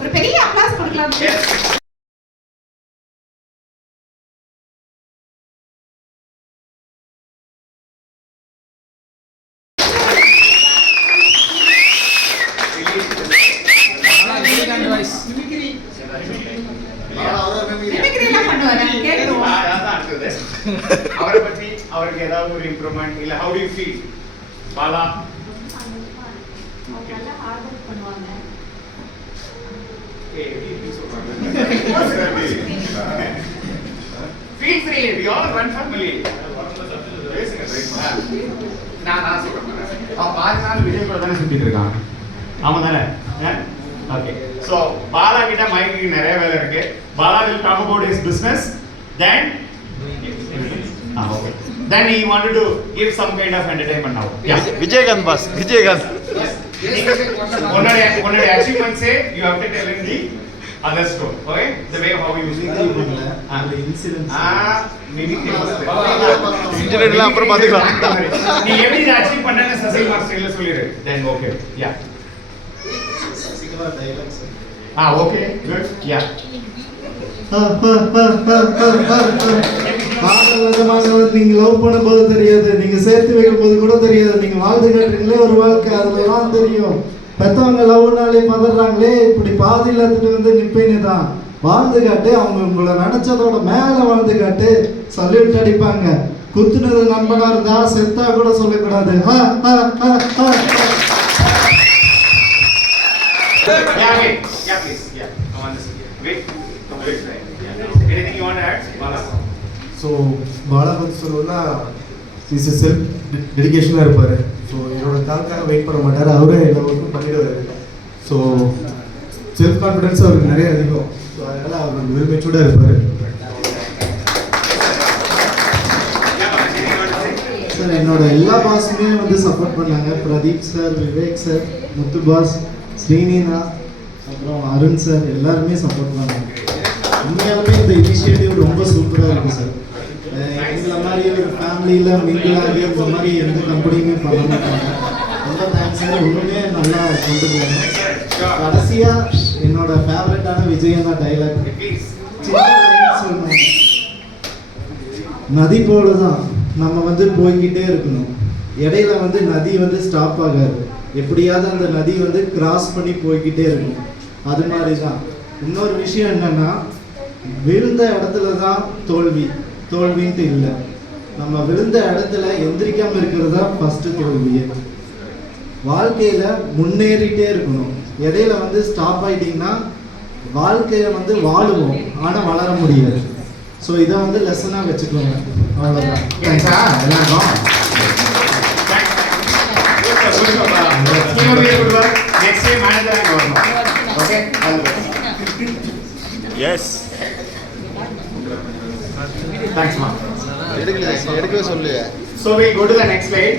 ஒரு பெரிய அப்ளாஸ் கொடுக்கலாம். அவரை பத்தி அவருக்கு ஏதாவது ஒரு இம்ப்ரூவ்மெண்ட் இல்ல how do you feel Bala? நல்ல ஹார்ட் வொர்க் பண்ணுவாங்க. Feel free, we all one family. நான் சொல்றேன். பாதி நாள் விஜய் கூட தானே சுத்திட்டு இருக்கான். ஆமா தானே? ஓகே. சோ பாலா கிட்ட மைக்கு நிறைய வேலை இருக்கு. Bala will talk about his business. Then okay. Then he wanted to give some kind of entertainment now. Yeah. Vijaykanth boss. Vijaykanth. உன்னோட achievements say you have to tell in the other story. Okay? The way how you using the incidents. Incident எல்லாம் அப்புறம் பாத்துக்கலாம். நீ எப்படி இத achieve பண்ணனு சசில் மாஸ்டர்ல சொல்லிரு. Then okay. Yeah. Sasikala dialogues. Okay. Good. Yeah. நீங்க லவ் பண்ணும்போது தெரியாது, நீங்க சேர்த்து வைக்கும் போது கூட தெரியாது, நீங்க வாழ்ந்து காட்டுறீங்களே ஒரு வாழ்க்கை, அதுலதான் தெரியும். பெத்தவங்க லவ்னாலே பதறாங்களே, இப்படி பாதியில் எடுத்துட்டு வந்து நிப்பேன்னு தான் வாழ்ந்து காட்டு. அவங்க உங்களை நினைச்சதோட மேல வாழ்ந்து காட்டு. சல்யூட் அடிப்பாங்க. குத்துனது நண்பனா இருந்தா செத்தா கூட சொல்லக்கூடாது. Yeah, please. Yeah. Come on this. Wait. Anything you want to add? Bala. So Bala பற்றி சொல்லணும்னா இஸ் செல்ஃப் டெடிக்கேஷனாக இருப்பார். ஸோ என்னோட காலுக்காக வெயிட் பண்ண மாட்டார், அவரே எல்லா ஒர்க்கும் பண்ணிடுவார். ஸோ செல்ஃப் கான்ஃபிடென்ஸ் அவருக்கு நிறைய அதிகம். ஸோ அதனால் அவர் வெல் மெச்சூர்டாக இருப்பார். சார் என்னோட எல்லா பாஸுமே வந்து சப்போர்ட் பண்ணாங்க. பிரதீப் சார், விவேக் சார், முத்து பாஸ், ஸ்ரீனினா, அப்புறம் அருண் சார் எல்லாருமே சப்போர்ட் பண்ணாங்க. உண்மையாலுமே இந்த இனிஷியேட்டிவ் ரொம்ப சூப்பராக இருக்குது சார். எங்களை மாதிரி ஒரு ஃபேமிலியில் மிங்கிளாகி இந்த மாதிரி எந்த கம்பெனியுமே பண்ண மாட்டாங்க. ரொம்ப தேங்க்ஸ் சார். ஒன்றுமே நல்லா கொண்டு போகணும். கடைசியாக என்னோட ஃபேவரட்டான விஜயனா டைலாக் சொல்லணும். நதி போல தான் நம்ம வந்து போய்கிட்டே இருக்கணும். இடையில வந்து நதி வந்து ஸ்டாப் ஆகாது. எப்படியாவது அந்த நதி வந்து கிராஸ் பண்ணி போய்கிட்டே இருக்கணும். அது மாதிரி தான். இன்னொரு விஷயம் என்னன்னா, விழுந்த இடத்துல தான் தோல்வின்ட்டு இல்லை. நம்ம விழுந்த இடத்துல எந்திரிக்காம இருக்கிறது தான் ஃபர்ஸ்ட் தோல்வியே. வாழ்க்கையில முன்னேறிட்டே இருக்கணும். இடையில வந்து ஸ்டாப் ஆயிட்டீங்கன்னா வாழ்க்கையை வந்து வாழுவோம், ஆனா வளர முடியாது. ஸோ இதை வந்து லெசனா வச்சுக்கோங்க. அவ்வளோதான். Yes. Thanks, ma'am. எடுக்கவே சொல்லு. So we go to the next slide.